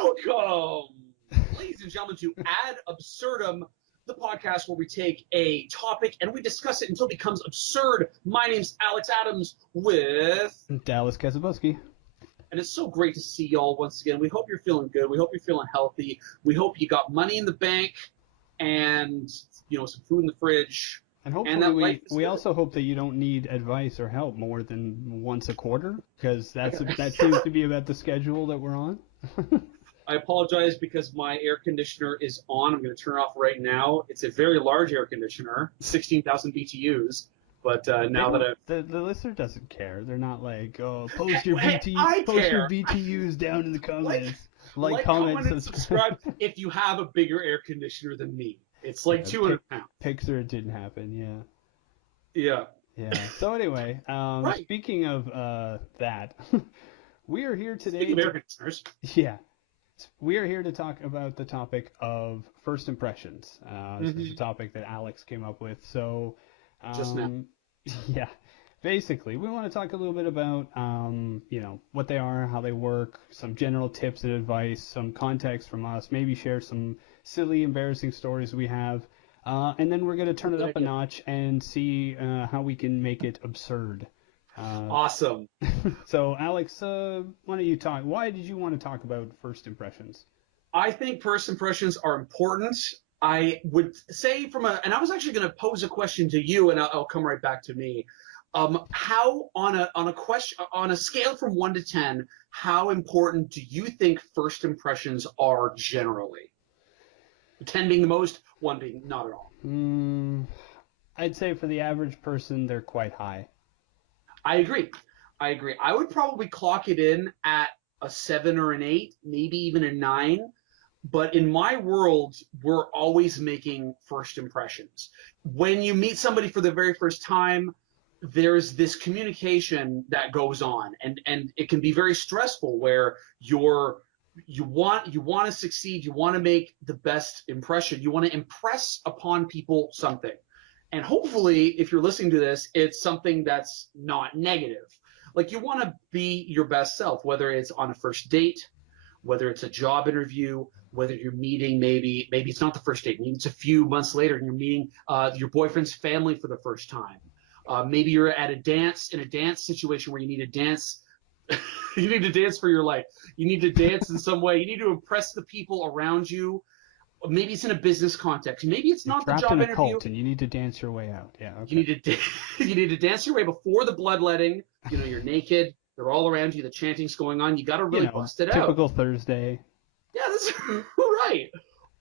Welcome, ladies and gentlemen, to Ad Absurdum, the podcast where we take a topic and we discuss it until it becomes absurd. My name's Alex Adams with Dallas Kazabowski. And it's so great to see y'all once again. We hope you're feeling good. We hope you're feeling healthy. We hope you got money in the bank and, some food in the fridge. And hopefully we also hope that you don't need advice or help more than once a quarter, because that seems to be about the schedule that we're on. I apologize because my air conditioner is on. I'm going to turn it off right now. It's a very large air conditioner, 16,000 BTUs. But now that the listener doesn't care. They're not like, oh, post your BTUs down in the comments. Like comment, and subscribe if you have a bigger air conditioner than me. It's like 200 pounds. Picture it didn't happen, yeah. Yeah. So anyway, right. Speaking of that, we are here today. Speaking of air conditioners. Yeah. We are here to talk about the topic of first impressions. This is a topic that Alex came up with. So, just now. Yeah. Basically, we want to talk a little bit about, what they are, how they work, some general tips and advice, some context from us, maybe share some silly, embarrassing stories we have, and then we're going to turn it up a notch and see how we can make it absurd. Awesome. So, Alex, why don't you talk? Why did you want to talk about first impressions? I think first impressions are important. I would say and I was actually going to pose a question to you, and I'll come right back to me. How on a scale from 1 to 10, how important do you think first impressions are generally? 10 being the most, 1 being not at all. I'd say for the average person, they're quite high. I agree. I would probably clock it in at a 7 or an 8, maybe even a 9. But in my world, we're always making first impressions. When you meet somebody for the very first time, there's this communication that goes on, and it can be very stressful where you want to succeed, you want to make the best impression, you want to impress upon people something. And hopefully, if you're listening to this, it's something that's not negative. Like, you want to be your best self, whether it's on a first date, whether it's a job interview, whether you're meeting maybe it's not the first date, maybe it's a few months later and you're meeting your boyfriend's family for the first time. Maybe you're at in a dance situation where you need to dance. You need to dance for your life. You need to dance in some way. You need to impress the people around you. Maybe it's in a business context. Maybe it's not the job interview. Trapped in a cult, and you need to dance your way out. Yeah. Okay. You need to dance your way before the bloodletting. You're naked. They're all around you. The chanting's going on. You got to really bust it out. Typical Thursday. Yeah, that's right.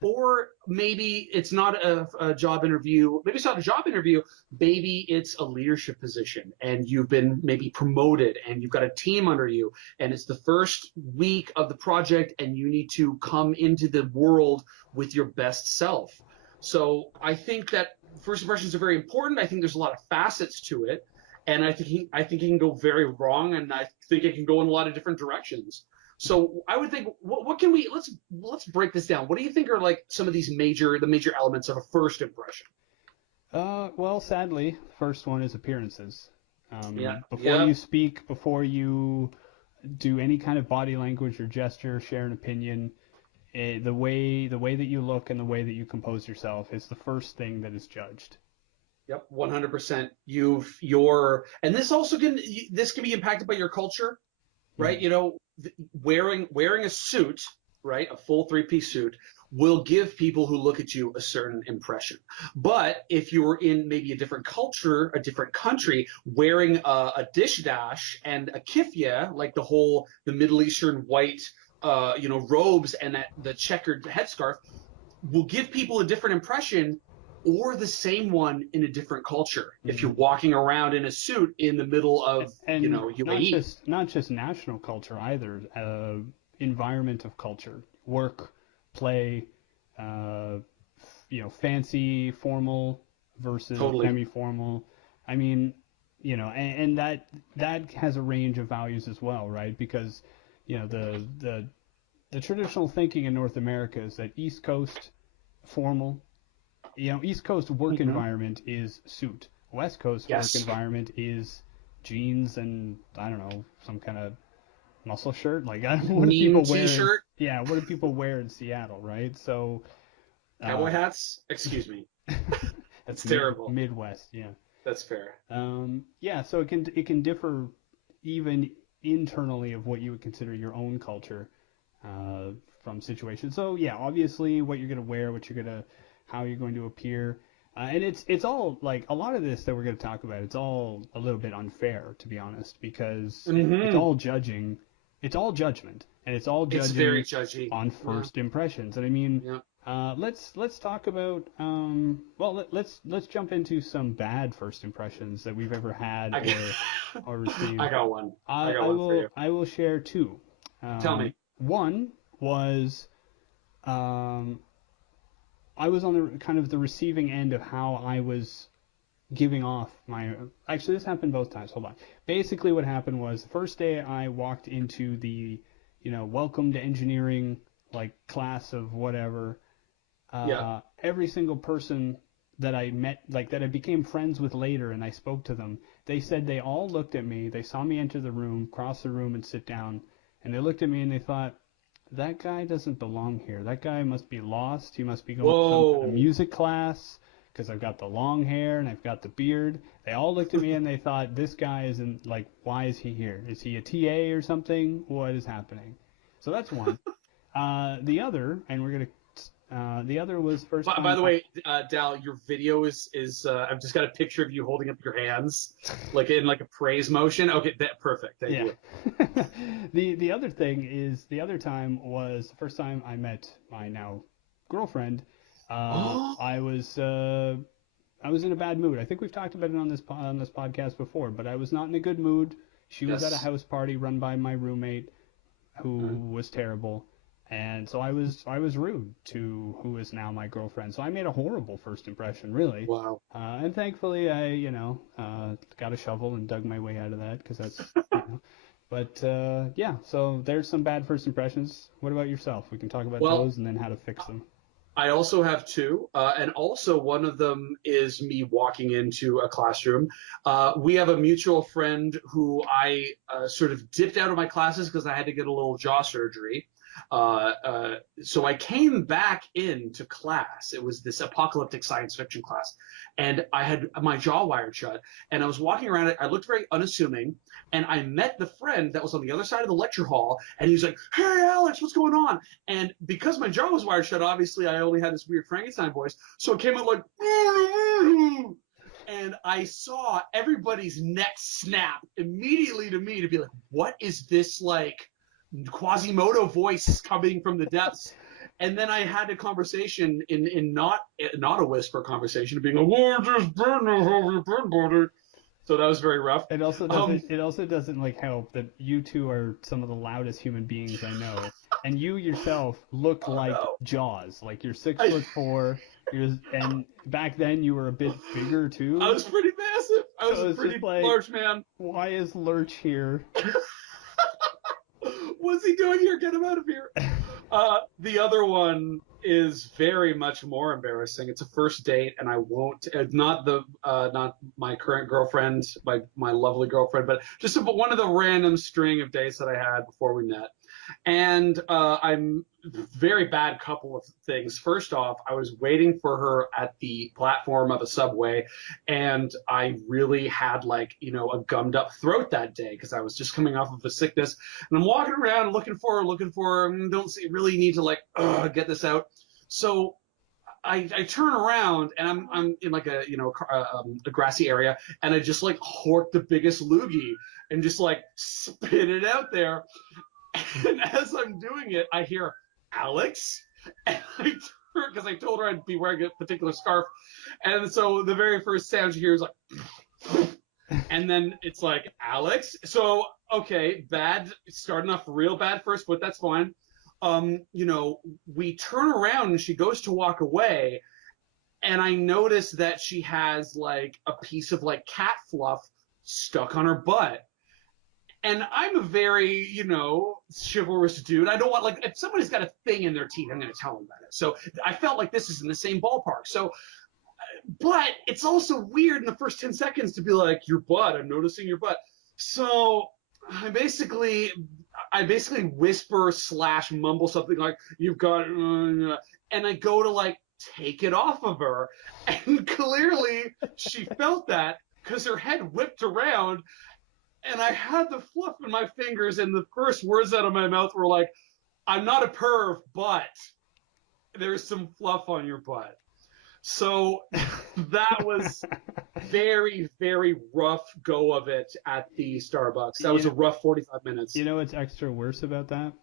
Or maybe it's not a job interview. Maybe it's not a job interview. Maybe it's a leadership position, and you've been maybe promoted, and you've got a team under you, and it's the first week of the project, and you need to come into the world with your best self. So I think that first impressions are very important. I think there's a lot of facets to it, and I think it can go very wrong, and I think it can go in a lot of different directions. So I would think, what can we let's break this down. What do you think are like some of these major elements of a first impression? Well, sadly, first one is appearances. Before you speak, before you do any kind of body language or gesture, share an opinion, the way that you look and the way that you compose yourself is the first thing that is judged. Yep, 100%. And this also can be impacted by your culture, right? Wearing a suit, right, a full 3-piece suit, will give people who look at you a certain impression. But if you're in maybe a different culture, a different country, wearing a dish dash and a kifya, like the Middle Eastern white, robes and the checkered headscarf, will give people a different impression, or the same one in a different culture. Mm-hmm. If you're walking around in a suit in the middle of, UAE. Not just national culture either, environment of culture, work, play, fancy, formal versus semi-formal. I mean, and that has a range of values as well, right? Because, the traditional thinking in North America is that East Coast formal, East Coast work environment is suit. West Coast work environment is jeans and, I don't know, some kind of muscle shirt. Like, what do people wear? T-shirt. Yeah, what do people wear in Seattle, right? So cowboy hats. Excuse me. That's terrible. Midwest, yeah. That's fair. Yeah, so it can differ even internally of what you would consider your own culture from situation. So yeah, obviously what you're gonna wear, how you're going to appear, and it's all like a lot of this that we're gonna talk about. It's all a little bit unfair, to be honest, because it's all judging. It's all judgment, and it's all judging. It's very judgy on first impressions. And I mean, let's talk about let's jump into some bad first impressions that we've ever had or received. I got one. For you. I will share two. Tell me. One was I was on the kind of the receiving end of how I was giving off my. Actually, this happened both times. Hold on. Basically, what happened was the first day I walked into the, welcome to engineering like class of whatever. Every single person that I met, like that I became friends with later, and I spoke to them, they said they all looked at me. They saw me enter the room, cross the room, and sit down, and they looked at me and they thought, that guy doesn't belong here. That guy must be lost. He must be going to a music class because I've got the long hair and I've got the beard. They all looked at me and they thought, this guy isn't, like, why is he here? Is he a TA or something? What is happening? So that's one. The other, and we're going to the other was first. By the way, Dal, your video is I've just got a picture of you holding up your hands, like in like a praise motion. Okay, perfect. Thank you. The other thing is the other time was the first time I met my now girlfriend. I was in a bad mood. I think we've talked about it on this podcast before, but I was not in a good mood. She was at a house party run by my roommate, who was terrible. And so I was rude to who is now my girlfriend. So I made a horrible first impression, really. Wow. And thankfully I, got a shovel and dug my way out of that because that's, But yeah, so there's some bad first impressions. What about yourself? We can talk about those and then how to fix them. I also have two, and also one of them is me walking into a classroom. We have a mutual friend who I sort of dipped out of my classes because I had to get a little jaw surgery. So I came back into class. It was this apocalyptic science fiction class, and I had my jaw wired shut, and I was walking around it. I looked very unassuming, and I met the friend that was on the other side of the lecture hall, and he was like, "Hey, Alex, what's going on?" And because my jaw was wired shut, obviously I only had this weird Frankenstein voice, so it came out like, and I saw everybody's neck snap immediately to me to be like, what is this, like, Quasimodo voice coming from the depths? And then I had a conversation in not a whisper conversation, being like, "What is burning?" So that was very rough. It also doesn't like help that you two are some of the loudest human beings I know, and you yourself look like Jaws. Like you're 6'4", and back then you were a bit bigger too. I was pretty massive. I was a pretty large man. Why is Lurch here? What's he doing here? Get him out of here. The other one is very much more embarrassing. It's a first date, and I won't. Not my current girlfriend, my lovely girlfriend, but just one of the random string of dates that I had before we met. And I'm very bad couple of things. First off, I was waiting for her at the platform of a subway, and I really had a gummed up throat that day because I was just coming off of a sickness. And I'm walking around looking for her, don't really need to get this out. So I turn around and I'm in like a grassy area, and I just hork the biggest loogie and just spit it out there. And as I'm doing it, I hear, "Alex?" And I turn, because I told her I'd be wearing a particular scarf. And so the very first sound you hear is and then it's like, "Alex?" So, okay, bad, starting off real bad first, but that's fine. We turn around and she goes to walk away, and I notice that she has a piece of cat fluff stuck on her butt. And I'm a very, chivalrous dude. I don't want, if somebody's got a thing in their teeth, I'm going to tell them about it. So I felt like this is in the same ballpark. So, but it's also weird in the first 10 seconds to be like, "Your butt, I'm noticing your butt." So I basically, I basically whisper / mumble something like, "You've got," and I go to like take it off of her, and clearly she felt that because her head whipped around, and I had the fluff in my fingers, and the first words out of my mouth were like, "I'm not a perv, but there's some fluff on your butt." So that was very, very rough go of it at the Starbucks. That was a rough 45 minutes. You know what's extra worse about that?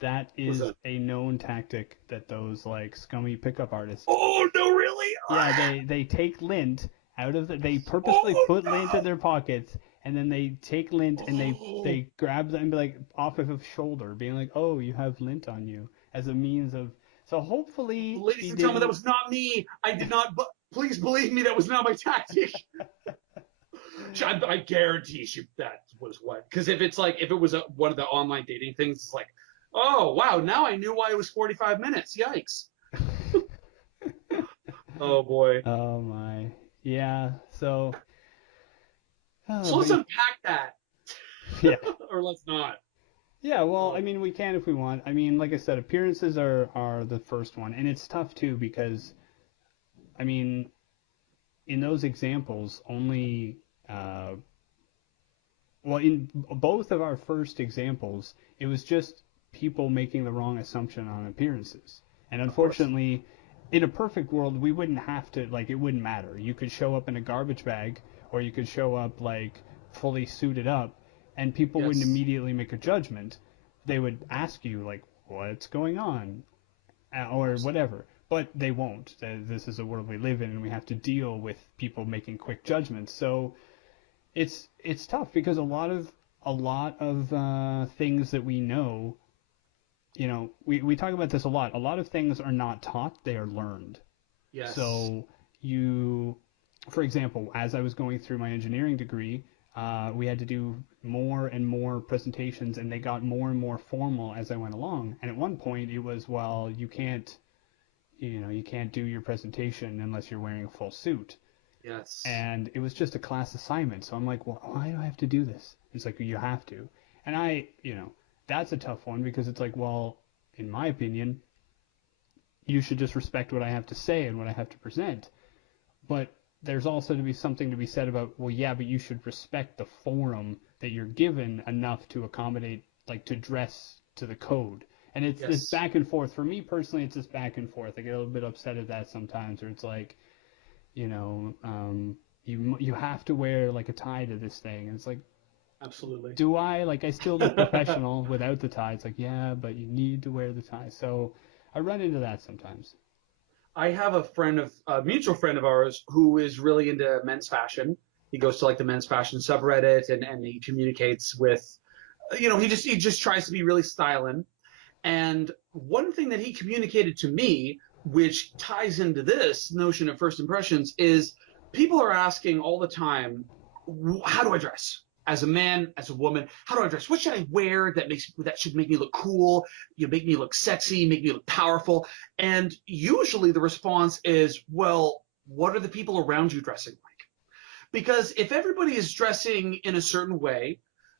That is a known tactic that those like scummy pickup artists. Oh no, really? Yeah, they take lint out of they purposely put lint in their pockets, and then they take lint and they grab them like off of his shoulder, being like, "Oh, you have lint on you," as a means of. So hopefully, ladies and gentlemen, that was not me. I did not. Please believe me, that was not my tactic. I guarantee you that was what. Because if it was one of the online dating things, it's like, oh wow, now I knew why it was 45 minutes. Yikes. Oh boy. Oh my. Yeah. So. So let's unpack that. Yeah. Or let's not. Yeah, well, I mean, we can if we want. I mean, like I said, appearances are the first one. And it's tough, too, because, I mean, in those examples, only, in both of our first examples, it was just people making the wrong assumption on appearances. And unfortunately, in a perfect world, we wouldn't have to, like, it wouldn't matter. You could show up in a garbage bag, or you could show up, like, fully suited up, and people wouldn't immediately make a judgment. They would ask you, like, what's going on? Or whatever. But they won't. This is a world we live in, and we have to deal with people making quick judgments. So it's tough because a lot of things that we know, you know, we talk about this a lot. A lot of things are not taught, they are learned. Yes. So for example, as I was going through my engineering degree, we had to do more and more presentations, and they got more and more formal as I went along. And at one point, it was, well, you can't do your presentation unless you're wearing a full suit. Yes. And it was just a class assignment. So I'm like, well, why do I have to do this? It's like, you have to. And that's a tough one because it's like, well, in my opinion, you should just respect what I have to say and what I have to present. But there's also to be something to be said about, well, yeah, but you should respect the forum that you're given enough to accommodate, like, to dress to the code. And it's this back and forth. For me personally, it's this back and forth. I get a little bit upset at that sometimes, where it's like, you have to wear like a tie to this thing. And it's like, absolutely. Do I? Like, I still look professional without the tie. It's like, yeah, but you need to wear the tie. So I run into that sometimes. I have a mutual friend of ours who is really into men's fashion. He goes to like the men's fashion subreddit and he communicates with, he just tries to be really styling. And one thing that he communicated to me, which ties into this notion of first impressions, is people are asking all the time, how do I dress? As a man, as a woman, how do I dress? What should I wear that should make me look cool, make me look sexy, make me look powerful? And usually the response is, well, what are the people around you dressing like? Because if everybody is dressing in a certain way,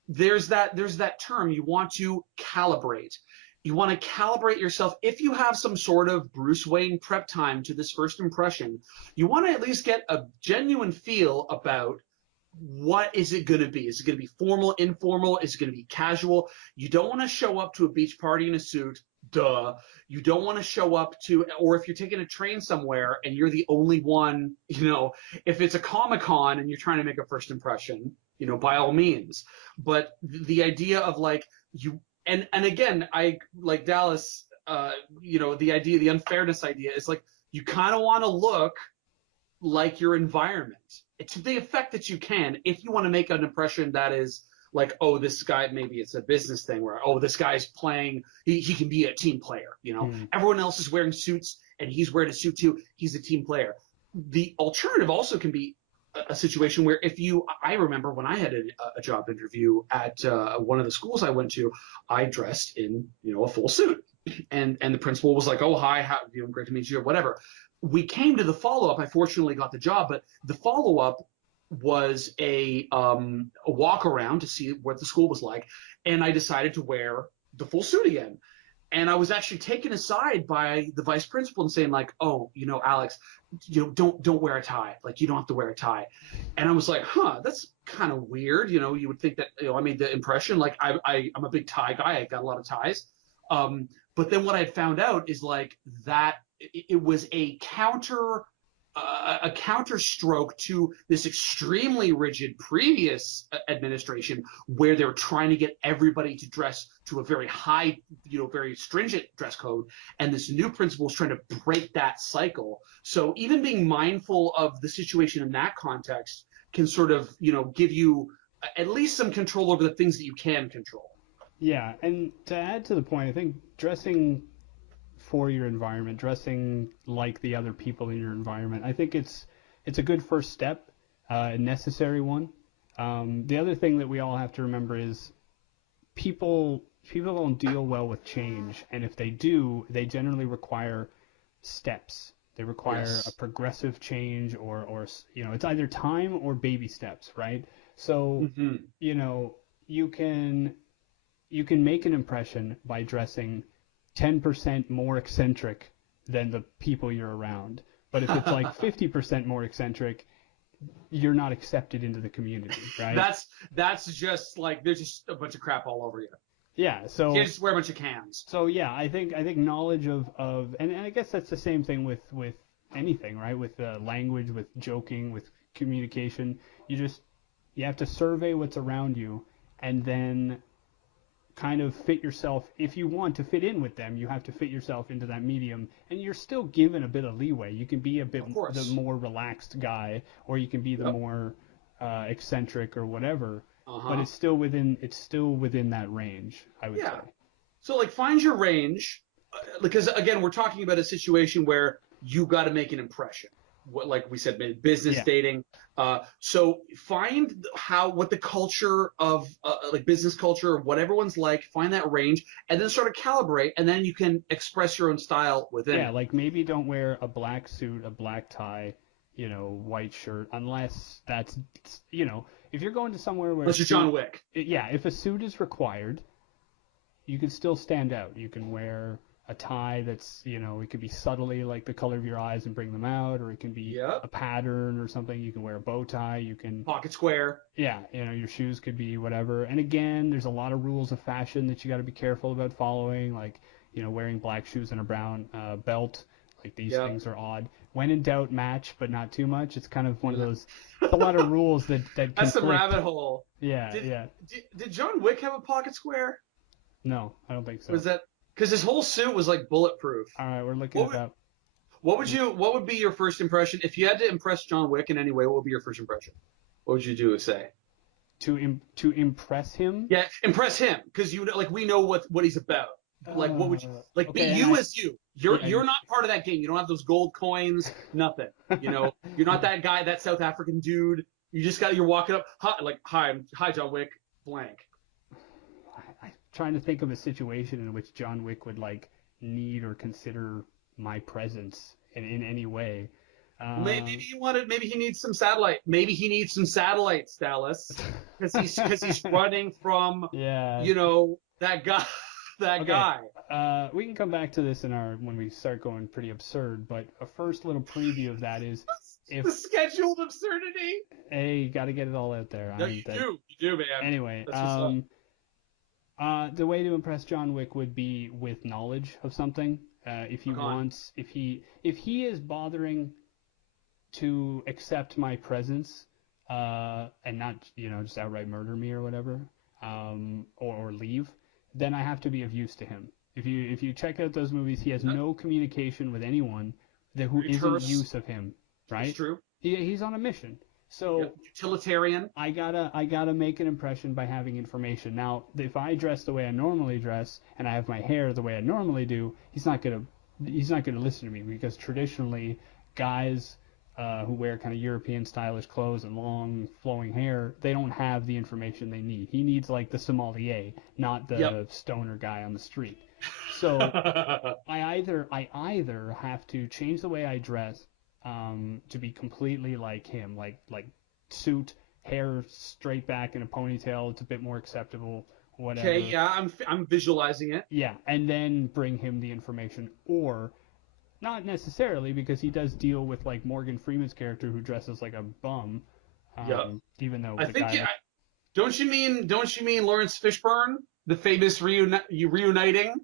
there's that term, you want to calibrate. You want to calibrate yourself. If you have some sort of Bruce Wayne prep time to this first impression, you want to at least get a genuine feel about what is it going to be? Is it going to be formal, informal? Is it going to be casual? You don't want to show up to a beach party in a suit. Duh. You don't want to show up to, or if you're taking a train somewhere and you're the only one, if it's a Comic-Con and you're trying to make a first impression, by all means. But the idea of like and again, I like Dallas, the unfairness idea is like, you kind of want to look like your environment to the effect that you can, if you want to make an impression that is like, oh, this guy, maybe it's a business thing where, oh, this guy's playing, he can be a team player, Everyone else is wearing suits and he's wearing a suit too, he's a team player. The alternative also can be a situation where I remember when I had a job interview at one of the schools I went to, I dressed in, a full suit. And the principal was like, oh, hi, great to meet you, or whatever. We came to the follow-up. I fortunately got the job, but the follow-up, was a walk around to see what the school was like, and I decided to wear the full suit again. And I was actually taken aside by the vice principal and saying like, "Oh, Alex, don't wear a tie. Like, you don't have to wear a tie." And I was like, "Huh, that's kind of weird." You would think that I made the impression like I'm a big tie guy. I got a lot of ties. But then what I found out is like that it was a counter stroke to this extremely rigid previous administration where they were trying to get everybody to dress to a very high, very stringent dress code. And this new principal is trying to break that cycle. So even being mindful of the situation in that context can sort of, give you at least some control over the things that you can control. Yeah, and to add to the point, I think dressing for your environment, dressing like the other people in your environment, I think it's a good first step, a necessary one. The other thing that we all have to remember is people don't deal well with change, and if they do, they generally require steps. They require a progressive change, or it's either time or baby steps, right? So you can make an impression by dressing 10% more eccentric than the people you're around. But if it's like 50% more eccentric, you're not accepted into the community, right? That's just like there's just a bunch of crap all over you. Yeah, so you can't just wear a bunch of cans. So yeah, I think knowledge of and I guess that's the same thing with anything, right? With language, with joking, with communication. You have to survey what's around you, and then kind of fit yourself. If you want to fit in with them, you have to fit yourself into that medium, and you're still given a bit of leeway. You can be a bit the more relaxed guy, or you can be the more eccentric or whatever. But it's still within that range, I would say. So like find your range, because again we're talking about a situation where you got to make an impression. Like we said, business dating. So find what the culture of like business culture, what everyone's like, find that range, and then sort of calibrate, and then you can express your own style within. Yeah, like maybe don't wear a black suit, a black tie, white shirt, unless that's, if you're going to somewhere where... Unless you're John Wick. Yeah, if a suit is required, you can still stand out. You can wear a tie that's, it could be subtly like the color of your eyes and bring them out, or it can be a pattern or something. You can wear a bow tie. You can... Pocket square. Yeah, your shoes could be whatever. And again, there's a lot of rules of fashion that you got to be careful about following, like, wearing black shoes and a brown belt. Like, these things are odd. When in doubt, match, but not too much. It's kind of one of those... It's a lot of rules that That's a rabbit hole. Yeah, Did John Wick have a pocket square? No, I don't think so. Was that... Because his whole suit was like bulletproof. All right, we're looking it up. What would be your first impression if you had to impress John Wick in any way? What would be your first impression? What would you do or say? To impress him? Yeah, impress him, because we know what he's about. Like, what would you like? Okay, be you as you. You're not part of that game. You don't have those gold coins. Nothing. You're not that guy, that South African dude. You just you're walking up. Hi, John Wick. Blank. Trying to think of a situation in which John Wick would like need or consider my presence in any way. Maybe he needs some satellite. Maybe he needs some satellites, Dallas, because he's running from that guy. Guy. We can come back to this when we start going pretty absurd, but a first little preview of that is the scheduled absurdity. Hey, you got to get it all out there. No, you do, man. Anyway, the way to impress John Wick would be with knowledge of something. If he is bothering to accept my presence, and not just outright murder me or whatever, or leave, then I have to be of use to him. If you check out those movies, he has no communication with anyone who isn't use of him. Right? That's true. He's on a mission. So utilitarian. I gotta make an impression by having information. Now, if I dress the way I normally dress and I have my hair the way I normally do, he's not gonna listen to me, because traditionally guys who wear kind of European stylish clothes and long flowing hair, they don't have the information they need. He needs like the sommelier, not the stoner guy on the street. So I either have to change the way I dress to be completely like him, like suit, hair straight back in a ponytail. It's a bit more acceptable. Whatever. Okay, yeah, I'm visualizing it. Yeah, and then bring him the information, or not necessarily, because he does deal with like Morgan Freeman's character who dresses like a bum. Yeah. Even though I think don't you mean Lawrence Fishburne, the famous reuniting?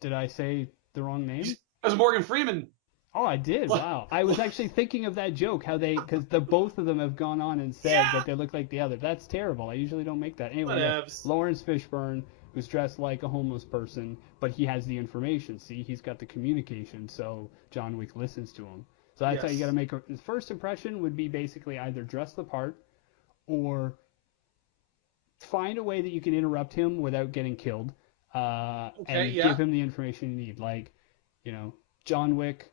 Did I say the wrong name? As Morgan Freeman. Oh, I did. Wow. I was actually thinking of that joke, because the both of them have gone on and said that they look like the other. That's terrible. I usually don't make that. Anyway, Lawrence Fishburne, who's dressed like a homeless person, but he has the information. See, he's got the communication, so John Wick listens to him. So that's how you got to make his first impression would be basically either dress the part or find a way that you can interrupt him without getting killed, and give him the information you need. Like, John Wick,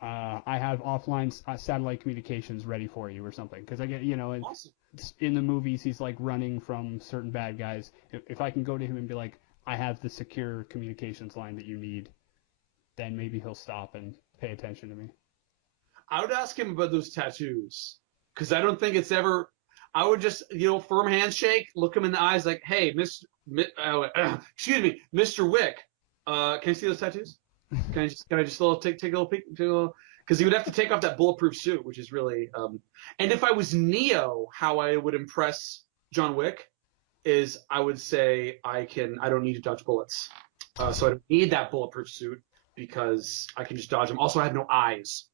I have offline satellite communications ready for you or something. Because I get, awesome. In the movies he's like running from certain bad guys. If I can go to him and be like, I have the secure communications line that you need, then maybe he'll stop and pay attention to me. I would ask him about those tattoos, because I don't think it's ever. I would just, firm handshake, look him in the eyes, like, hey, excuse me, Mr. Wick, can I see those tattoos? Can I just take a little peek? Because he would have to take off that bulletproof suit, which is really. And if I was Neo, how I would impress John Wick is I would say I don't need to dodge bullets, so I don't need that bulletproof suit because I can just dodge them. Also, I have no eyes.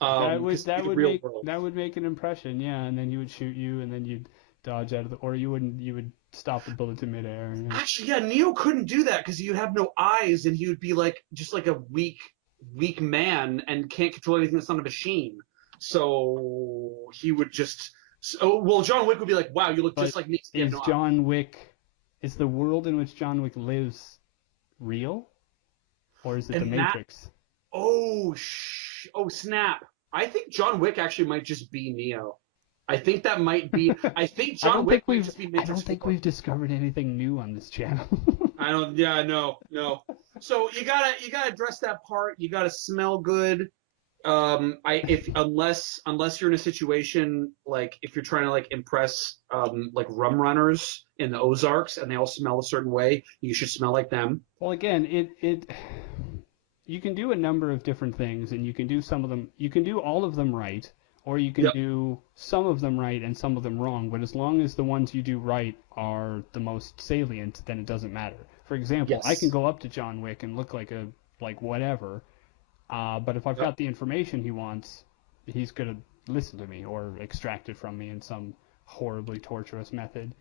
That would make an impression, yeah. And then he would shoot you, and then you'd dodge out of or you would stop the bullets in midair. Yeah. Actually, yeah, Neo couldn't do that because you'd have no eyes, and he would be just like a weak man and can't control anything that's not a machine. So he would just. John Wick would be like, "Wow, you look just like me." Is the world in which John Wick lives real, or is it the Matrix? Oh snap! I think John Wick actually might just be Neo. I think that might be. I think John Wick might just be Matrix. I don't think we've discovered anything new on this channel. I don't. Yeah, no. So you gotta dress that part. You gotta smell good. Unless you're in a situation like if you're trying to like impress like rum runners in the Ozarks and they all smell a certain way, you should smell like them. Well, again, you can do a number of different things, and you can do some of them. You can do all of them right, or you can do some of them right and some of them wrong. But as long as the ones you do right are the most salient, then it doesn't matter. For example, I can go up to John Wick and look like whatever, but if I've got the information he wants, he's gonna listen to me or extract it from me in some horribly torturous method.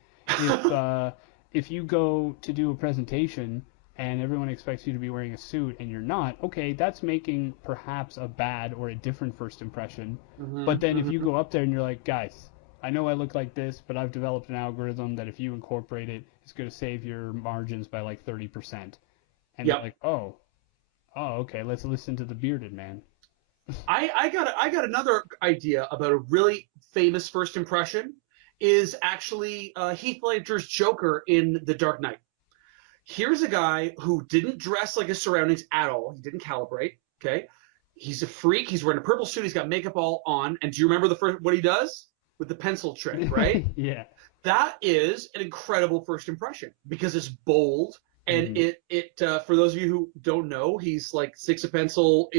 If you go to do a presentation and everyone expects you to be wearing a suit and you're not, okay, that's making perhaps a bad or a different first impression. But then if you go up there and you're like, guys, I know I look like this, but I've developed an algorithm that if you incorporate it, it's going to save your margins by like 30%. And they're like, oh, okay, let's listen to the bearded man. I got another idea about a really famous first impression is actually Heath Ledger's Joker in The Dark Knight. Here's a guy who didn't dress like his surroundings at all. He didn't calibrate. Okay, he's a freak. He's wearing a purple suit. He's got makeup all on. And do you remember what he does with the pencil trick? Right? Yeah. That is an incredible first impression because it's bold and it for those of you who don't know, he's like sticks a pencil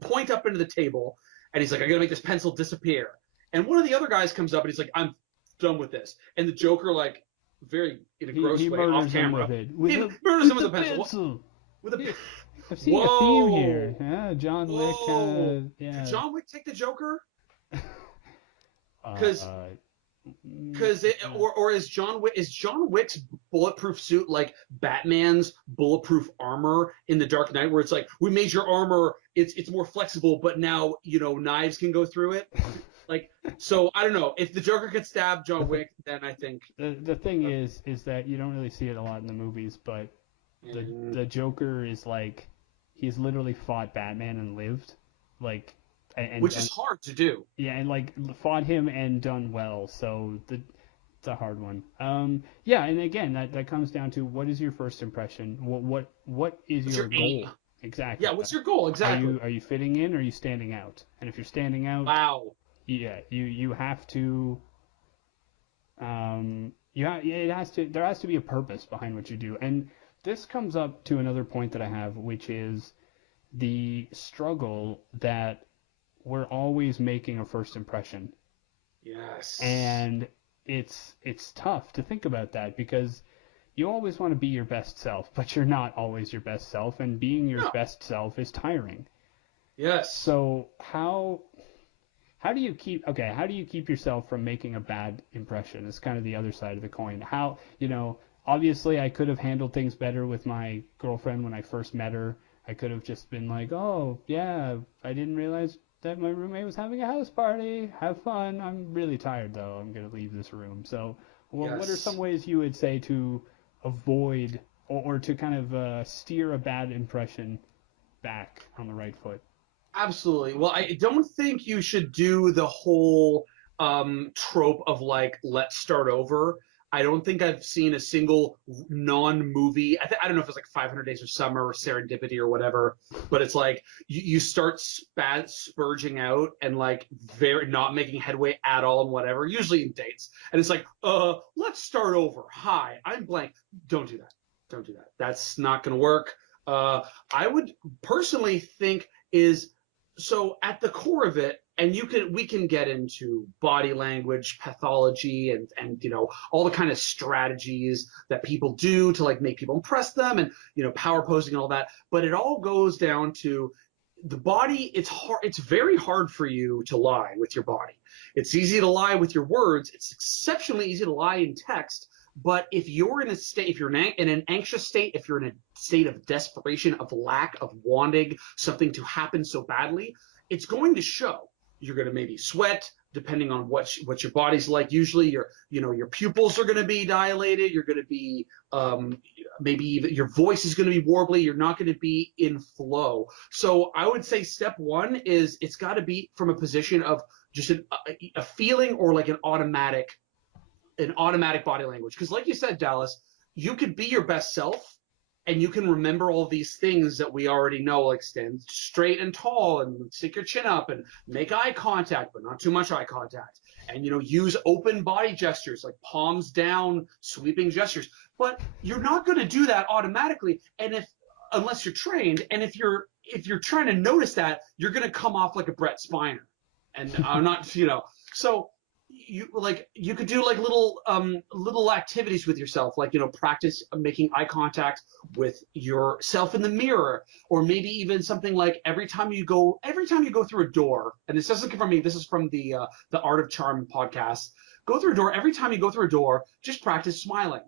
point up into the table and he's like, I gotta make this pencil disappear. And one of the other guys comes up and he's like, I'm done with this. And the Joker very in a gross way off camera. He murders him with a pencil. I've seen a theme here. Yeah, John Wick. Did John Wick take the Joker? Is John Wick's bulletproof suit like Batman's bulletproof armor in The Dark Knight, where it's like we made your armor, it's more flexible, but now knives can go through it. So I don't know if the Joker could stab John Wick, then I think the thing is that you don't really see it a lot in the movies, but the Joker is like he's literally fought Batman and lived, which is hard to do. Yeah, and fought him and done well. So it's a hard one. Yeah, and again that comes down to what is your first impression? What is your goal? Aim? Exactly. Yeah, what's your goal exactly? Are you fitting in or are you standing out? And if you're standing out, wow. you have to there has to be a purpose behind what you do. And this comes up to another point that I have, which is the struggle that we're always making a first impression. Yes. And it's tough to think about that, because you always want to be your best self, but you're not always your best self, and being your best self is tiring. Yes. So how do you keep yourself from making a bad impression? It's kind of the other side of the coin. How, obviously I could have handled things better with my girlfriend when I first met her. I could have just been like, oh yeah, I didn't realize that my roommate was having a house party. Have fun. I'm really tired though. I'm going to leave this room. So what are some ways you would say to avoid or to kind of steer a bad impression back on the right foot? Absolutely. Well, I don't think you should do the whole trope of like, let's start over. I don't think I've seen a single non-movie. I don't know if it's like 500 Days of Summer or Serendipity or whatever, but it's like you start spurging out and like very not making headway at all and whatever, usually in dates. And it's like, let's start over. Hi, I'm blank. Don't do that. Don't do that. That's not going to work. I would personally think is so at the core of it, and we can get into body language pathology and all the kind of strategies that people do to like make people impress them, and power posing and all that, but it all goes down to the body. It's very hard for you to lie with your body. It's easy to lie with your words. It's exceptionally easy to lie in text. But if you're in a state, if you're in an anxious state, if you're in a state of desperation, of lack, of wanting something to happen so badly, it's going to show. You're going to maybe sweat, depending on what your body's like. Usually, your pupils are going to be dilated. You're going to be maybe even your voice is going to be warbly. You're not going to be in flow. So I would say step one is it's got to be from a position of just a feeling or like an automatic body language. Because like you said, Dallas, you could be your best self and you can remember all these things that we already know, like stand straight and tall and stick your chin up and make eye contact, but not too much eye contact. And, use open body gestures, like palms down, sweeping gestures. But you're not going to do that automatically. And unless you're trained, and if you're trying to notice that, you're going to come off like a Brett Spiner. And I'm not, so you could do like little activities with yourself, like practice making eye contact with yourself in the mirror, or maybe even something like every time you go through a door, and this doesn't come from me, this is from the Art of Charm podcast. Go through a door. Every time you go through a door, just practice smiling,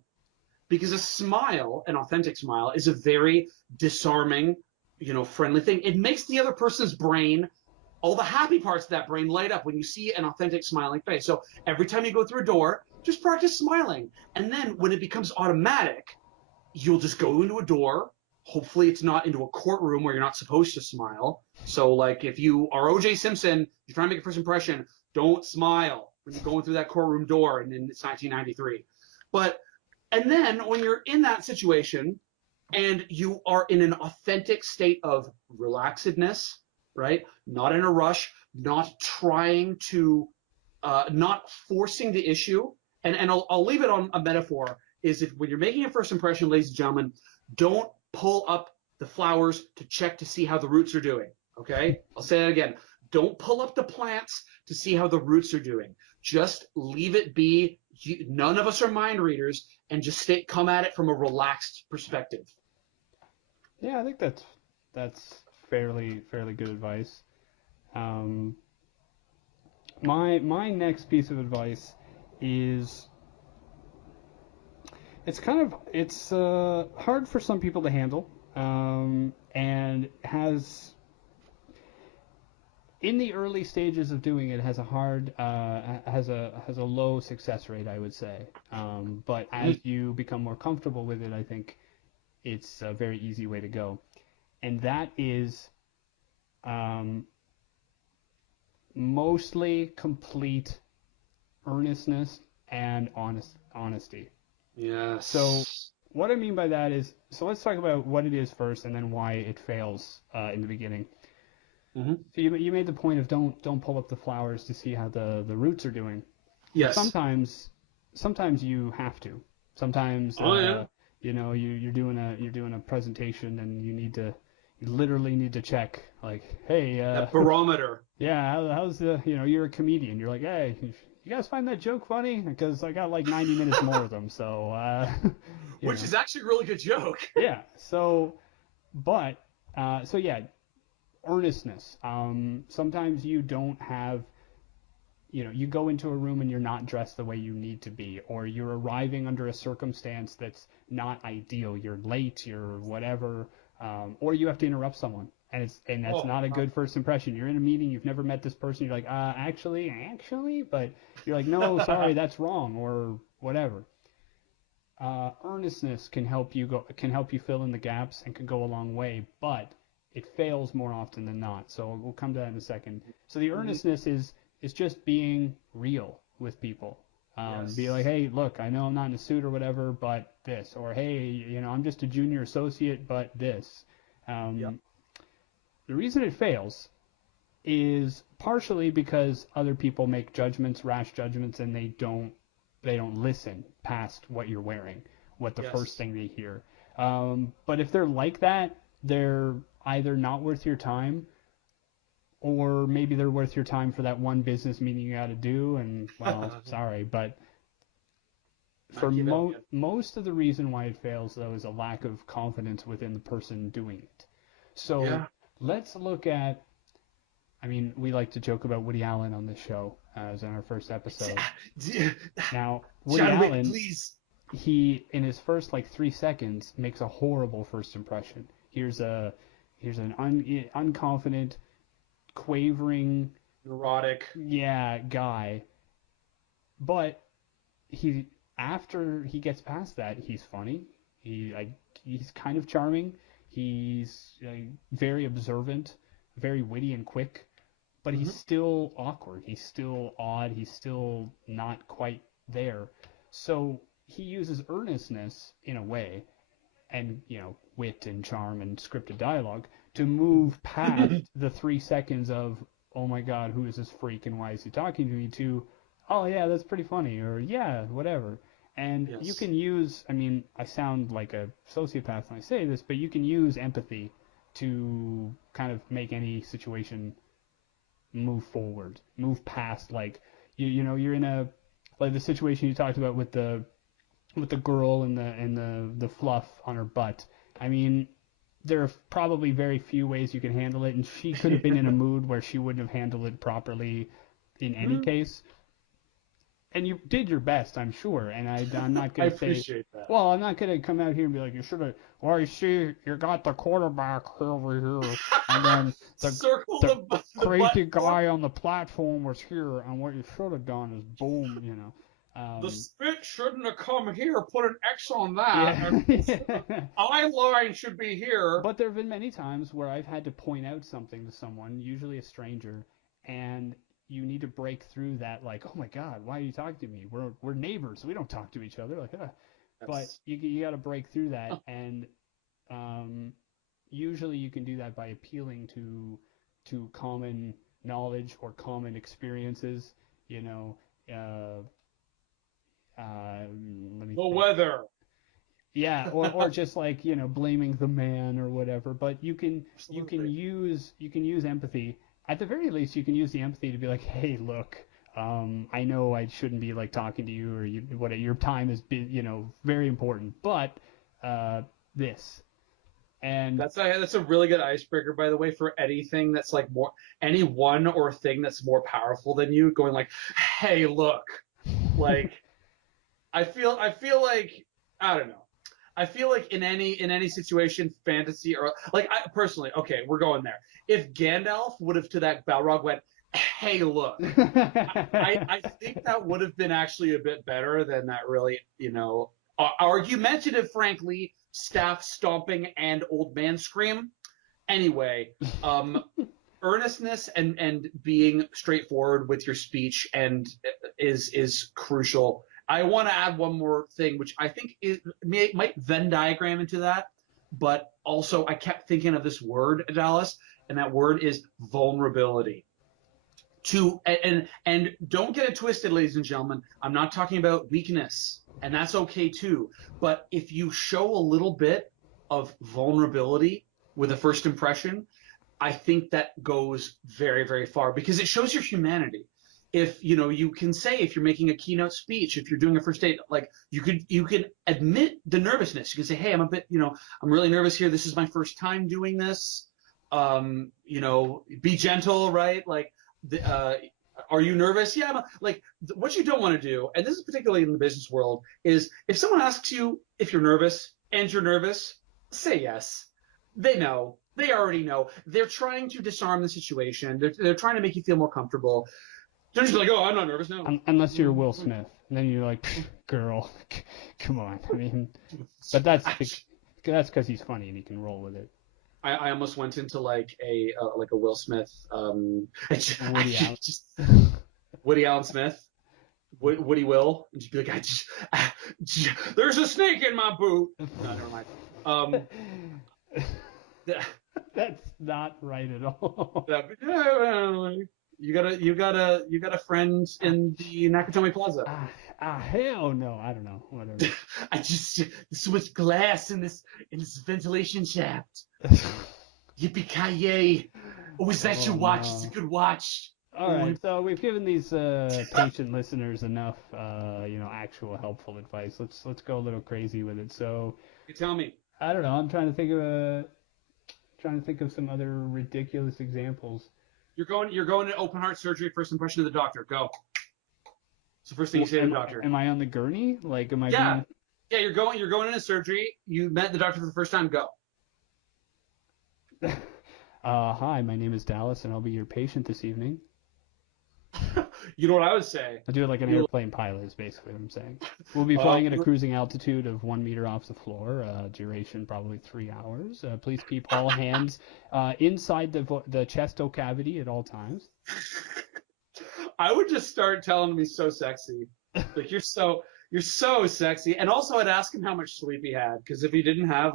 because a smile, an authentic smile, is a very disarming, friendly thing. It makes the other person's brain, all the happy parts of that brain, light up when you see an authentic smiling face. So every time you go through a door, just practice smiling. And then when it becomes automatic, you'll just go into a door. Hopefully it's not into a courtroom where you're not supposed to smile. So like if you are O.J. Simpson, you're trying to make a first impression, don't smile when you're going through that courtroom door and it's 1993. And then when you're in that situation and you are in an authentic state of relaxedness, right? Not in a rush, not trying to, not forcing the issue. And I'll leave it on a metaphor, is if when you're making a first impression, ladies and gentlemen, don't pull up the flowers to check to see how the roots are doing, okay? I'll say that again. Don't pull up the plants to see how the roots are doing. Just leave it be. None of us are mind readers, and just come at it from a relaxed perspective. Yeah, I think that's fairly good advice. My next piece of advice is it's hard for some people to handle, and has in the early stages of doing it has a low success rate, I would say. But as you become more comfortable with it, I think it's a very easy way to go. And that is mostly complete earnestness and honesty. Yes. So what I mean by that is, so let's talk about what it is first and then why it fails in the beginning. Mm-hmm. So you made the point of don't pull up the flowers to see how the roots are doing. Yes. Sometimes you have to. Sometimes you know you're doing a presentation and you literally need to check like, hey, that barometer. Yeah, how's you're a comedian. You're like, hey, you guys find that joke funny? Because I got like 90 minutes more of them. So which is actually a really good joke. Yeah. So yeah, earnestness. Sometimes you don't have, you go into a room and you're not dressed the way you need to be, or you're arriving under a circumstance that's not ideal. You're late, you're whatever, or you have to interrupt someone, and that's not a good first impression. You're in a meeting, you've never met this person, you're like, actually, but you're like, no, sorry, that's wrong, or whatever. Earnestness can help you fill in the gaps and can go a long way, but it fails more often than not. So we'll come to that in a second. So the earnestness is just being real with people. Be like, hey, look, I know I'm not in a suit or whatever, but this, or hey, I'm just a junior associate, but this. The reason it fails is partially because other people make rash judgments, and they don't listen past what you're wearing, what the first thing they hear. But if they're like that, they're either not worth your time, or maybe they're worth your time for that one business meeting you got to do. And well, sorry, but for most of the reason why it fails, though, is a lack of confidence within the person doing it. So let's look at, we like to joke about Woody Allen on this show, as in our first episode. Now, Woody Allen, he, in his first 3 seconds, makes a horrible first impression. Here's an unconfident, quavering, neurotic, guy. But after he gets past that, he's funny. He's kind of charming. He's very observant, very witty and quick. But he's still awkward. He's still odd. He's still not quite there. So he uses earnestness in a way, and wit and charm and scripted dialogue to move past the 3 seconds of, oh my God, who is this freak and why is he talking to me, to, oh yeah, that's pretty funny, or yeah, whatever. And you can use, I sound like a sociopath when I say this, but you can use empathy to kind of make any situation move forward, move past, you're in the situation you talked about with the girl and the fluff on her butt. There are probably very few ways you can handle it, and she could have been in a mood where she wouldn't have handled it properly in any case. And you did your best, I'm sure, and I'm not going to say... I appreciate that. Well, I'm not going to come out here and be like, you should have... Well, you see, you got the quarterback over here, and then the crazy guy on the platform was here, and what you should have done is boom, the spit shouldn't have come here. Put an X on that. Eye line should be here. But there have been many times where I've had to point out something to someone, usually a stranger, and you need to break through that, oh my God, why are you talking to me? We're neighbors. We don't talk to each other. But you got to break through that, and usually you can do that by appealing to common knowledge or common experiences. The weather. Yeah, or just blaming the man or whatever. But you can use empathy. At the very least, you can use the empathy to be like, hey, look, I know I shouldn't be talking to you, or your time is very important, but this. And that's a really good icebreaker, by the way, for anything that's more, any one or thing that's more powerful than you, going hey, look, I feel like, I don't know. I feel like in any situation, fantasy, or I personally, okay, we're going there. If Gandalf would have to that Balrog went, hey, look, I think that would have been actually a bit better than that really, argumentative, frankly, staff stomping and old man scream. Anyway, earnestness and being straightforward with your speech is crucial. I want to add one more thing, which I think might Venn diagram into that, but also I kept thinking of this word, Dallas. and that word is vulnerability. And don't get it twisted, ladies and gentlemen. I'm not talking about weakness, and that's okay too. But if you show a little bit of vulnerability with a first impression, I think that goes very, very far because it shows your humanity. If you can say, if you're making a keynote speech, if you're doing a first date, like you can admit the nervousness. You can say, hey, I'm really nervous here. This is my first time doing this. Be gentle, right? Like, are you nervous? Yeah. What you don't want to do, and this is particularly in the business world, is if someone asks you if you're nervous and you're nervous, say yes. They know. They already know. They're trying to disarm the situation. They're trying to make you feel more comfortable. They're just like, oh, I'm not nervous now. Unless you're Will Smith, and then you're like, girl, come on. I mean, but that's because he's funny and he can roll with it. I almost went into like a Will Smith, Woody Allen Smith, Woody Will, and just be like, there's a snake in my boot. No, never mind. That's not right at all. You got a friend in the Nakatomi Plaza. Hell no, I don't know. Whatever. There's so much glass in this ventilation shaft. Yippee-ki-yay. Oh, is that your watch? No. It's a good watch. All right, so we've given these patient listeners enough, actual helpful advice. Let's go a little crazy with it. So, you tell me. I don't know. I'm trying to think of some other ridiculous examples. You're going to open heart surgery. First impression of the doctor. Go. It's the first thing you say to the doctor. Am I on the gurney? Like, am I? Yeah. Yeah, you're going into surgery. You met the doctor for the first time. Go. Hi, my name is Dallas, and I'll be your patient this evening. You know what I would say? I do it like an airplane pilot is basically what I'm saying. We'll be flying at a cruising altitude of 1 meter off the floor, duration probably 3 hours. Please keep all hands inside the chesto cavity at all times. I would just start telling him he's so sexy. Like, you're so sexy. And also I'd ask him how much sleep he had, because if he didn't have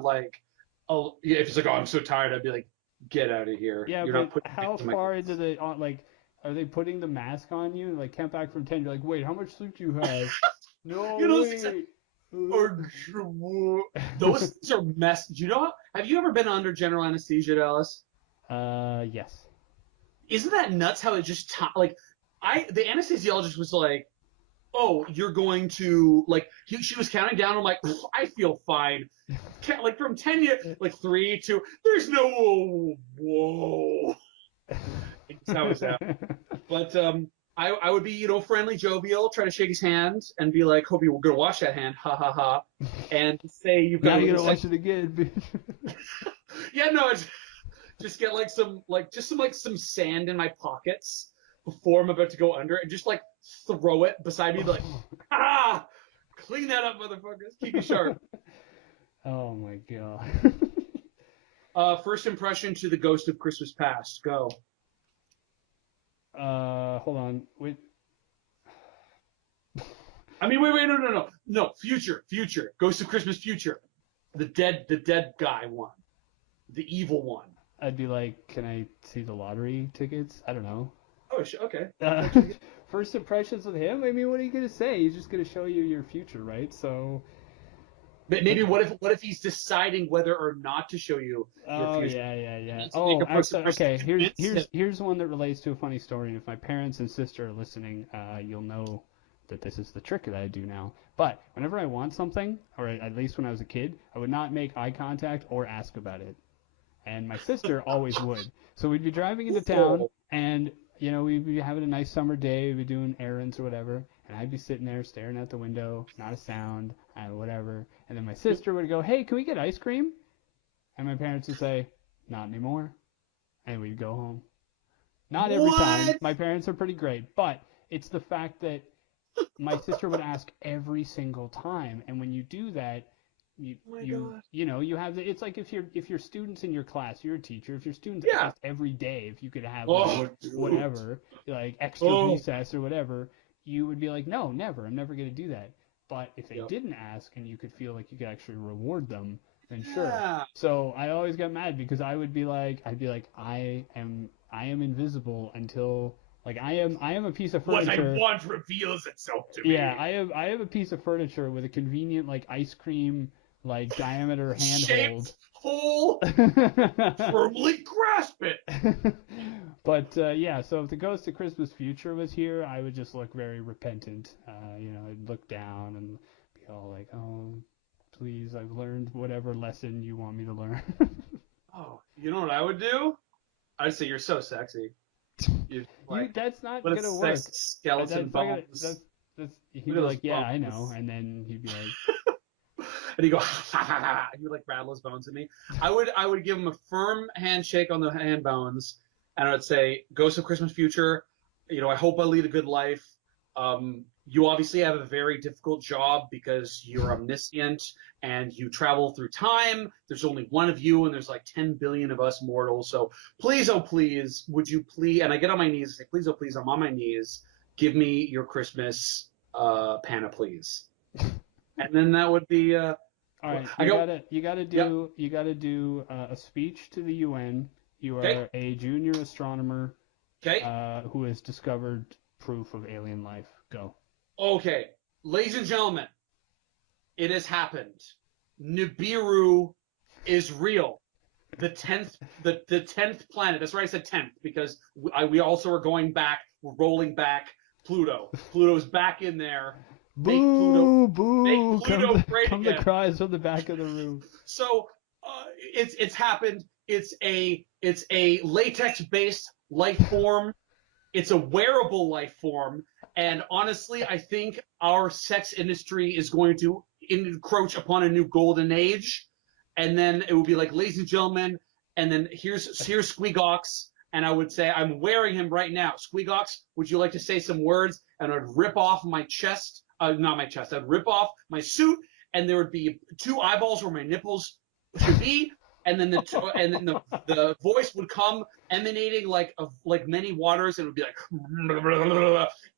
if he's like, oh, I'm so tired, I'd be like, get out of here. Yeah, but how far into the are they putting the mask on you? Like, count back from 10. You're like, wait, how much sleep do you have? No, those things are messed. Have you ever been under general anesthesia, Dallas? Yes. Isn't that nuts? How it just the anesthesiologist was like, oh, you're going to she was counting down. I'm like, I feel fine. Like from 10, 3, 2. There's no whoa. That's how it's happening. But I would be, friendly, jovial, try to shake his hand and be like, hope you're gonna wash that hand, ha ha ha, and say you've got. Now you're gonna wash it again, bitch. Yeah, no, just get some sand in my pockets before I'm about to go under, and just throw it beside me, clean that up, motherfuckers, keep it sharp. Oh my god. First impression to the Ghost of Christmas Past. Go. Hold on. Wait. I mean, wait, no. Future. Ghost of Christmas Future. The dead guy one. The evil one. I'd be like, can I see the lottery tickets? I don't know. Oh, okay. First impressions with him? I mean, what are you going to say? He's just going to show you your future, right? So... But maybe what if he's deciding whether or not to show you your future? Yeah. Okay, here's one that relates to a funny story. And if my parents and sister are listening, you'll know that this is the trick that I do now. But whenever I want something, or at least when I was a kid, I would not make eye contact or ask about it. And my sister always would. So we'd be driving into town, and we'd be having a nice summer day, we'd be doing errands or whatever, and I'd be sitting there staring out the window, not a sound, whatever. And then my sister would go, hey, can we get ice cream? And my parents would say, not anymore. And we'd go home. Not every time. My parents are pretty great. But it's the fact that my sister would ask every single time. And when you do that, you have it's like if you're students in your class, you're a teacher. If your students asked every day if you could have whatever, like extra recess or whatever, you would be like, no, never. I'm never going to do that. But if they didn't ask and you could feel like you could actually reward them, then sure. So I always got mad because I'd be like, I am invisible until like I am a piece of furniture. What I want reveals itself to me. Yeah, I have a piece of furniture with a convenient like ice cream like diameter handhold. Hole. Firmly grasp it. But yeah, so if the Ghost of Christmas Future was here, I would just look very repentant. I'd look down and be all like, "Oh, please, I've learned whatever lesson you want me to learn." Oh, you know what I would do? I'd say you're so sexy. That's not gonna work. Skeleton bones. He'd be like, yeah, I know, and then he'd be like, and he'd go, ha ha ha ha. He would like rattle his bones at me. I would give him a firm handshake on the hand bones, and I would say, Ghost of Christmas Future, I hope I lead a good life. You obviously have a very difficult job because you're omniscient and you travel through time. There's only one of you, and there's like 10 billion of us mortals. So please, oh please, would you please? And I get on my knees and say, please, oh please, I'm on my knees. Give me your Christmas please. And then that would be. All right, you gotta do a speech to the UN. You are a junior astronomer. Who has discovered proof of alien life. Go. Okay, ladies and gentlemen, it has happened. Nibiru is real. The 10th planet. That's right, I said 10th because we also are going back. We're rolling back Pluto. Pluto's back in there. Boo! Make Pluto great come again. The cries from the back of the room. So it's happened. It's a latex-based life form. It's a wearable life form. And honestly, I think our sex industry is going to encroach upon a new golden age. And then it would be like, ladies and gentlemen, and then here's Squeagox. And I would say, I'm wearing him right now. Squeagox, would you like to say some words? And I'd rip off my chest. Not my chest. I'd rip off my suit. And there would be 2 eyeballs where my nipples should be. And then the voice would come emanating like many waters, and it would be like,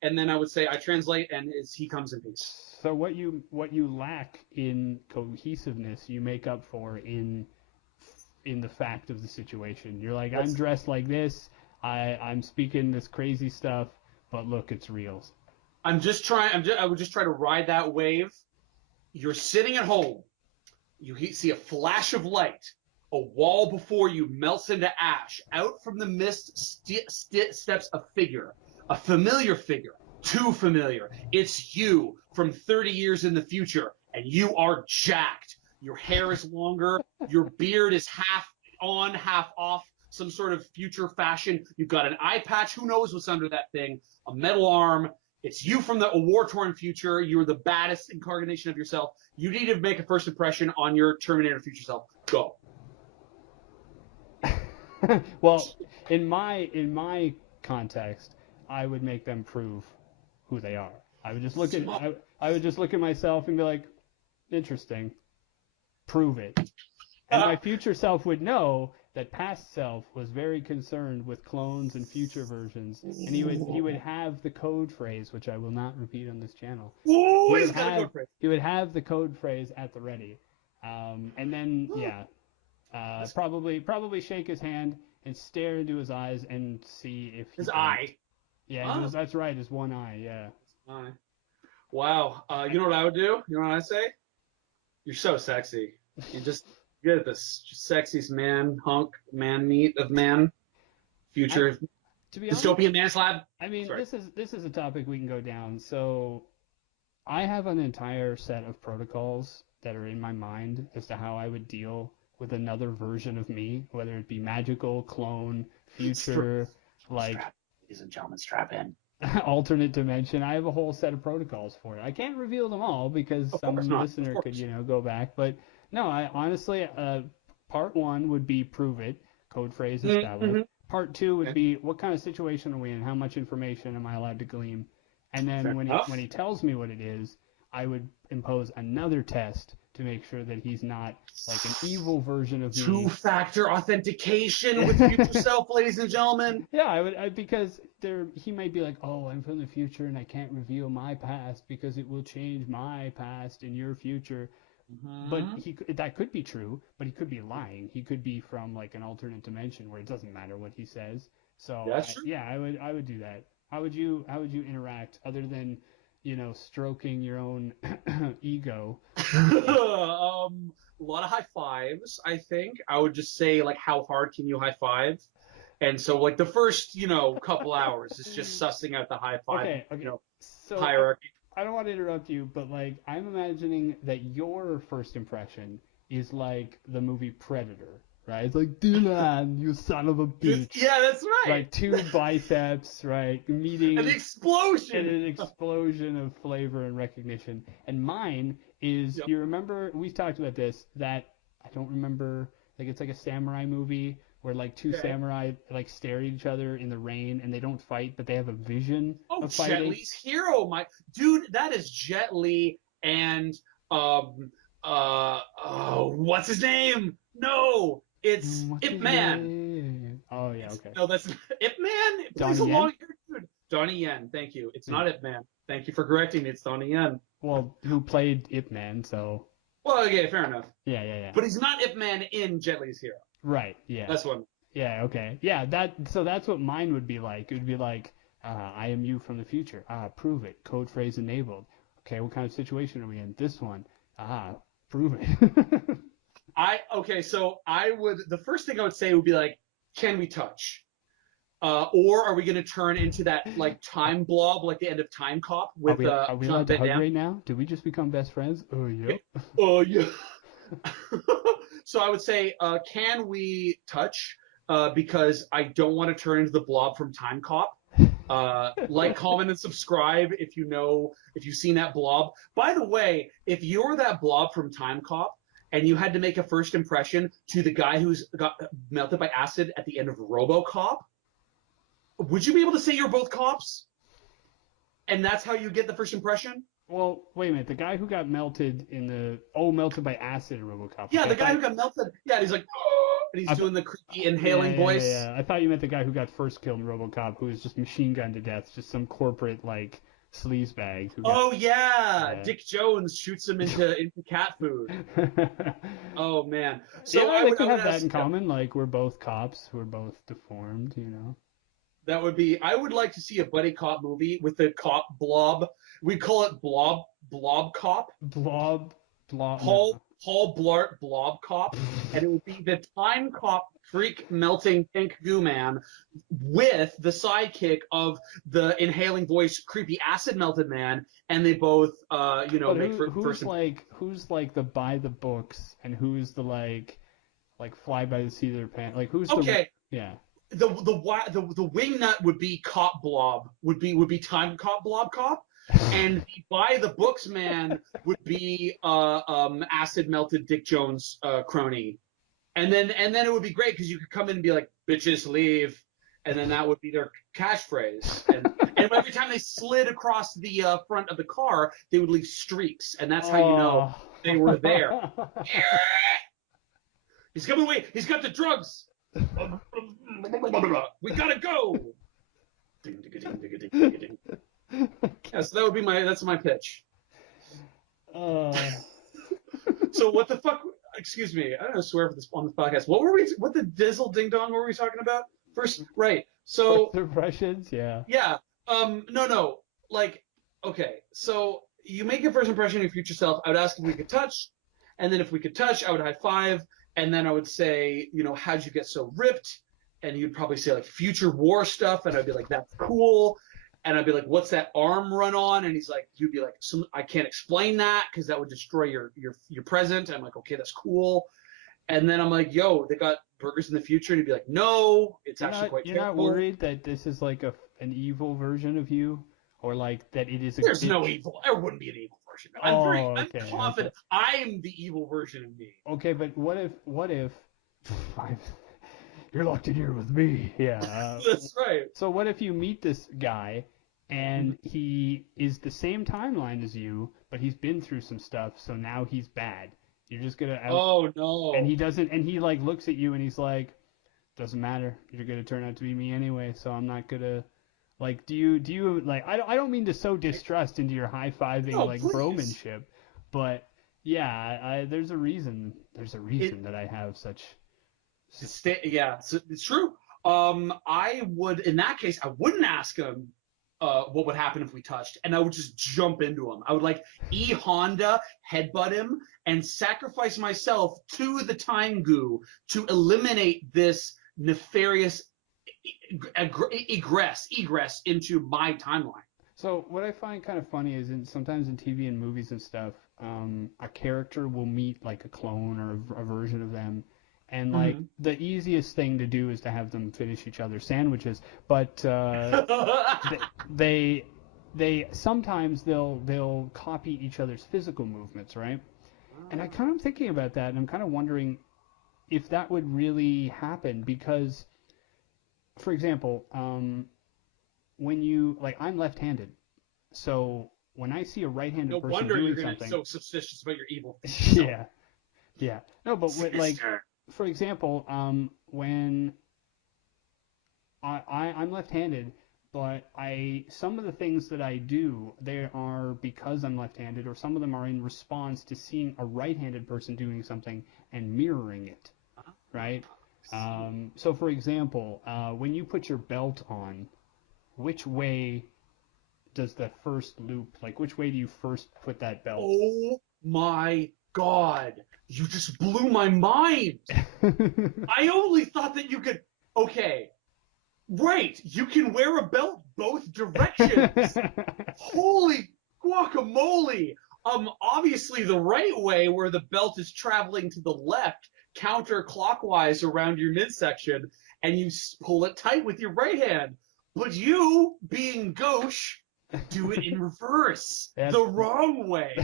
and then I would say, I translate, and he comes in peace. So what you lack in cohesiveness, you make up for in the fact of the situation. You're like, I'm dressed like this, I'm speaking this crazy stuff, but look, it's real. I would just try to ride that wave. You're sitting at home, you see a flash of light. A wall before you melts into ash. Out from the mist steps a figure, a familiar figure, too familiar. It's you from 30 years in the future, and you are jacked. Your hair is longer. Your beard is half on, half off, some sort of future fashion. You've got an eye patch. Who knows what's under that thing? A metal arm. It's you from a war-torn future. You're the baddest incarnation of yourself. You need to make a first impression on your Terminator future self. Go. Well, in my context, I would make them prove who they are. I would just look at myself and be like, interesting. Prove it. And my future self would know that past self was very concerned with clones and future versions, and he would have the code phrase, which I will not repeat on this channel. Ooh, he would have the code phrase at the ready. And then probably shake his hand and stare into his eyes and see if his eye. Yeah, that's right, his one eye. Yeah. Eye. Wow. You know what I would do? You know what I say? You're so sexy. You just get this sexiest man meat of man. Future. To be dystopian honest, man slab. I mean, this is a topic we can go down. So, I have an entire set of protocols that are in my mind as to how I would deal with another version of me, whether it be magical, clone, future, ladies and gentlemen, strap in. Alternate dimension. I have a whole set of protocols for it. I can't reveal them all because some listener could, go back. But no, I honestly, part 1 would be prove it, code phrase established. Mm-hmm. Part 2 would be what kind of situation are we in? How much information am I allowed to glean? And then when he tells me what it is, I would impose another test to make sure that he's not like an evil version of me. 2-factor authentication with future self, ladies and gentlemen. Yeah, I would because he might be like, oh, I'm from the future and I can't reveal my past because it will change my past in your future. But that could be true, but he could be lying. He could be from like an alternate dimension where it doesn't matter what he says. So That's true. yeah, I would do that. How would you interact other than, stroking your own ego? A lot of high fives, I think. I would just say, like, how hard can you high five? And so, like, the first, couple hours is just sussing out the high five, Okay. So hierarchy. I don't want to interrupt you, but like I'm imagining that your first impression is like the movie Predator, right? It's like, Dylan, you son of a bitch. Yeah, that's right. Like two biceps, right? Meeting an explosion. and an explosion of flavor and recognition. And mine is, you remember, we've talked about this, that I don't remember, like it's like a samurai movie where like two samurai like stare at each other in the rain and they don't fight, but they have a vision of fighting. Jet Li's Hero, my dude, that is Jet Li and what's his name? No, it's Ip Man. Oh yeah, okay. No, that's Ip Man. He's a long-haired dude. Donnie Yen, thank you. It's not Ip Man. Thank you for correcting me. It's Donnie Yen. Well, who played Ip Man? So. Well, okay, fair enough. Yeah. But he's not Ip Man in Jet Li's Hero. Right. Yeah. That's what. Yeah. Okay. Yeah. That's what mine would be like. It would be like, I am you from the future. Prove it. Code phrase enabled. Okay. What kind of situation are we in? This one. Prove it. So the first thing I would say would be like, can we touch? Or are we going to turn into that like time blob, like the end of Time Cop with are we allowed to hug right now? Did we just become best friends? Oh yeah. Oh yeah. So I would say, can we touch? Because I don't want to turn into the blob from Time Cop. Like, comment, and subscribe if you've seen that blob. By the way, if you're that blob from Time Cop and you had to make a first impression to the guy who's got melted by acid at the end of RoboCop, would you be able to say you're both cops? And that's how you get the first impression? Well, wait a minute. The guy who got melted melted by acid in RoboCop. Yeah, the guy who got melted. Yeah, he's like, oh, and he's doing the creepy inhaling voice. Yeah. I thought you meant the guy who got first killed in RoboCop, who was just machine gunned to death, just some corporate like sleazebag. Dick Jones shoots him into cat food. Oh man. So I would have that in common. Like, we're both cops. We're both deformed. That would be. I would like to see a buddy cop movie with the cop blob. We call it blob cop. Blob. Paul Blart blob cop, and it would be the Time Cop freak melting pink goo man with the sidekick of the inhaling voice creepy acid melted man, and they both make who's like the by the books and who's the like fly by the seat of their pants, like who's the wing nut would be cop blob, would be Time Cop blob cop, and the by the books man would be acid melted Dick Jones crony, and then it would be great because you could come in and be like, bitches leave, and then that would be their catchphrase, and every time they slid across the front of the car, they would leave streaks, and that's how you know they were there. He's coming away. He's got the drugs. We gotta go. Yeah, so that would be that's my pitch. So what the fuck? Excuse me, I don't know, swear for this on this podcast. What the dizzle ding dong were we talking about first? Right. So first impressions, yeah. Yeah. No. Like, okay. So you make your first impression of your future self. I would ask if we could touch, and then if we could touch, I would high five, and then I would say, how'd you get so ripped? And you'd probably say like future war stuff, and I'd be like, that's cool. And I'd be like, what's that arm run on? And you'd be like, I can't explain that because that would destroy your present. And I'm like, okay, that's cool. And then I'm like, yo, they got burgers in the future. And he'd be like, no, it's actually quite terrible. You're not worried that this is like an evil version of you? Or like that it is There's no evil. There wouldn't be an evil version. I'm confident I'm the evil version of me. Okay, but what if you're locked in here with me? Yeah. That's right. So what if you meet this guy and he is the same timeline as you, but he's been through some stuff, so now he's bad. You're just gonna oh no. And he doesn't, and he like looks at you and he's like, doesn't matter. You're gonna turn out to be me anyway, so I'm not gonna like. Do you like? I don't mean to sow distrust into your high-fiving bromanship, but Yeah, there's a reason. There's a reason that I have such. Yeah, it's true. I would, in that case, I wouldn't ask him what would happen if we touched, and I would just jump into him. I would like Honda headbutt him and sacrifice myself to the time goo to eliminate this nefarious egress into my timeline. So what I find kind of funny is sometimes in TV and movies and stuff, a character will meet like a clone or a version of them, and like the easiest thing to do is to have them finish each other's sandwiches. But they sometimes they'll copy each other's physical movements, right? And I kind of thinking about that, and I'm kind of wondering if that would really happen because, for example, when you like, I'm left-handed, so when I see a right-handed person wonder doing you're gonna something, be so suspicious about your evil. yeah. No, but like, for example, when I'm left-handed, but some of the things that I do, they are because I'm left-handed, or some of them are in response to seeing a right-handed person doing something and mirroring it, right? So for example, when you put your belt on, which way does the first loop, like which way do you first put that belt? Oh my God. You just blew my mind. I only thought that you could, okay, right, you can wear a belt both directions. Holy guacamole. Obviously the right way where the belt is traveling to the left counterclockwise around your midsection and you pull it tight with your right hand. But you, being gauche, do it in reverse, the wrong way.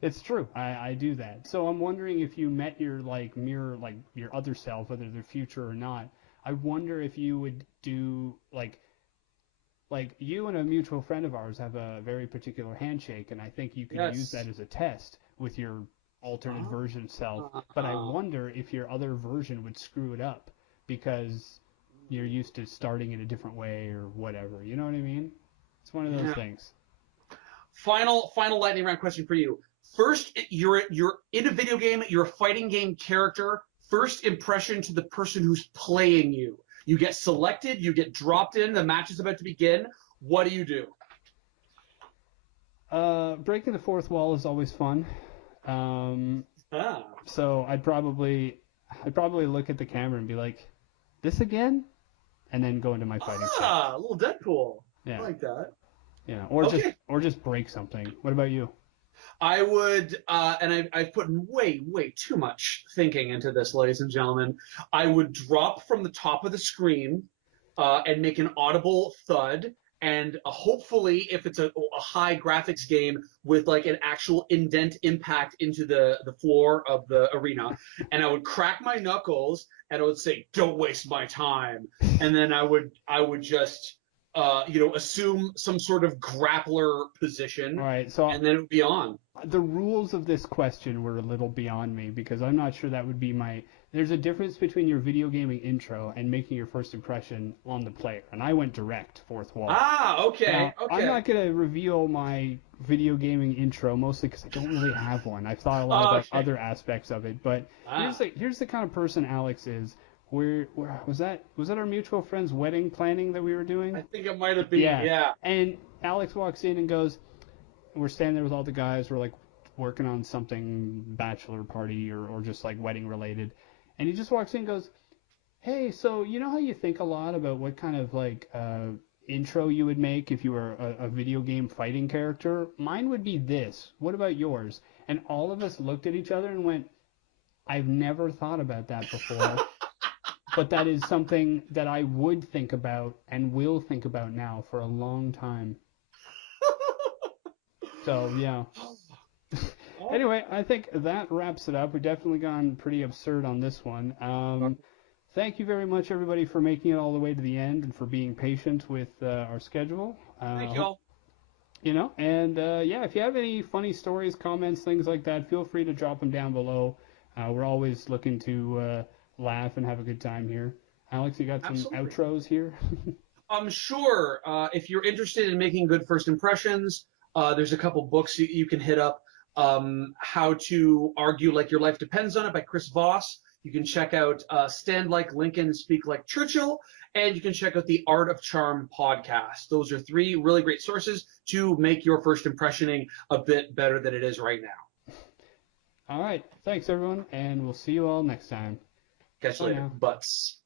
It's true. I do that. So I'm wondering if you met your like mirror, like your other self, whether they're future or not. I wonder if you would do like you and a mutual friend of ours have a very particular handshake, and I think you can use that as a test with your alternate version self. But I wonder if your other version would screw it up because you're used to starting in a different way or whatever. You know what I mean? It's one of those things. Final lightning round question for you. First, you're in a video game, you're a fighting game character. First impression to the person who's playing you. You get selected, you get dropped in, the match is about to begin. What do you do? Breaking the fourth wall is always fun. So I'd probably look at the camera and be like, "This again?" And then go into my fighting style. A little Deadpool. Yeah. I like that. Yeah, or just break something. What about you? I would, and I've put way too much thinking into this, ladies and gentlemen. I would drop from the top of the screen and make an audible thud, and hopefully, if it's a high graphics game with like an actual indent impact into the floor of the arena, and I would crack my knuckles and I would say, "Don't waste my time," and then I would just assume some sort of grappler position. All right, so and then it would be on. The rules of this question were a little beyond me because I'm not sure that would be my. There's a difference between your video gaming intro and making your first impression on the player, and I went direct fourth wall. Okay. I'm not going to reveal my video gaming intro mostly because I don't really have one. I've thought a lot about other aspects of it, but here's the kind of person Alex is. Where was that our mutual friend's wedding planning that we were doing? I think it might have been. Yeah. And Alex walks in and goes, we're standing there with all the guys. We're like working on something bachelor party or just like wedding related. And he just walks in and goes, "Hey, so you know how you think a lot about what kind of like intro you would make if you were a video game fighting character? Mine would be this. What about yours?" And all of us looked at each other and went, "I've never thought about that before." But that is something that I would think about and will think about now for a long time. So, yeah. Anyway, I think that wraps it up. We've definitely gone pretty absurd on this one. Thank you very much, everybody, for making it all the way to the end and for being patient with our schedule. Thank you all. If you have any funny stories, comments, things like that, feel free to drop them down below. We're always looking to laugh and have a good time here. Alex, you got some outros here? Sure. If you're interested in making good first impressions, there's a couple books you can hit up. How to Argue Like Your Life Depends on It by Chris Voss. You can check out Stand Like Lincoln, Speak Like Churchill, and you can check out the Art of Charm podcast. Those are 3 really great sources to make your first impressioning a bit better than it is right now. All right. Thanks, everyone, and we'll see you all next time. Catch you later. Butts.